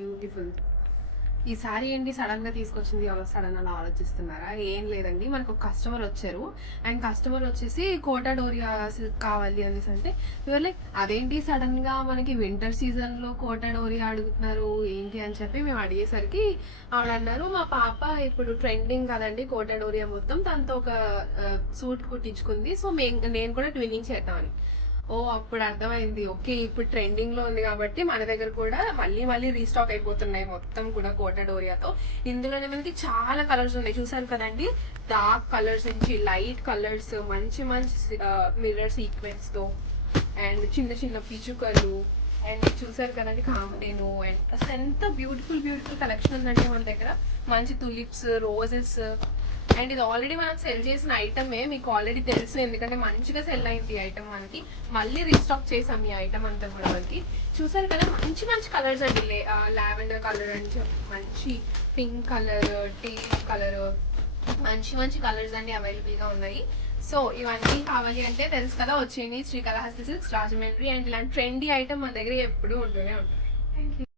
Beautiful. ఈ sorry ఏంటి సడన్గా తీసుకొచ్చింది ఎవరో సడన్ అలా ఆలోచిస్తున్నారా? ఏం లేదండి, మనకు ఒక కస్టమర్ వచ్చారు. అండ్ కస్టమర్ వచ్చేసి కోటా డోరియా సిల్క్ కావాలి అనేసి అంటే లైక్ అదేంటి సడన్గా మనకి వింటర్ సీజన్లో కోటా డోరియా అడుగుతున్నారు ఏంటి అని చెప్పి మేము అడిగేసరికి ఆవిడ అన్నారు, మా పాప ఇప్పుడు ట్రెండింగ్ కదండి కోటా డోరియా మొత్తం, తనతో ఒక సూట్ కుట్టించుకుంది, సో నేను కూడా ట్విన్నింగ్ చేద్దామని. ఓ అప్పుడు అర్థమైంది, ఓకే ఇప్పుడు ట్రెండింగ్ లో ఉంది కాబట్టి మన దగ్గర కూడా మళ్ళీ రీస్టాక్ అయిపోతున్నాయి మొత్తం కూడా కోటా డోరియాతో. ఇందులోనే మనకి చాలా కలర్స్ ఉన్నాయి, చూసారు కదండి. డార్క్ కలర్స్ నుంచి లైట్ కలర్స్, మంచి మంచి మిర్రర్ సీక్వెన్స్ తో, అండ్ చిన్న చిన్న పిచుకలు, అండ్ చూసారు కదండి కాంబినేను. అండ్ అసలు ఎంత బ్యూటిఫుల్ కలెక్షన్ ఉందంటే మన దగ్గర. మంచి తులిప్స్, రోజెస్. అండ్ ఇది ఆల్రెడీ మనం సెల్ చేసిన ఐటమే, మీకు ఆల్రెడీ తెలుసు ఎందుకంటే మంచిగా సెల్ అయింది ఈ ఐటమ్ మనకి. మళ్ళీ రీస్టాక్ చేసాం ఈ ఐటమ్ అంతా కూడా మనకి. చూసారు కదా మంచి మంచి కలర్స్ అండి. లావెండర్ కలర్ అని మంచి పింక్ కలర్, టీ కలర్, మంచి కలర్స్ అన్ని అవైలబుల్గా ఉన్నాయి. సో ఇవన్నీ కావాలి అంటే తెలుసు కదా, వచ్చేయండి శ్రీకాళహస్తి సిల్క్స్ రాజమండ్రి. అండ్ ఇలాంటి ట్రెండీ ఐటమ్ మన దగ్గర ఎప్పుడు ఉంటూనే ఉంటుంది. Thank you.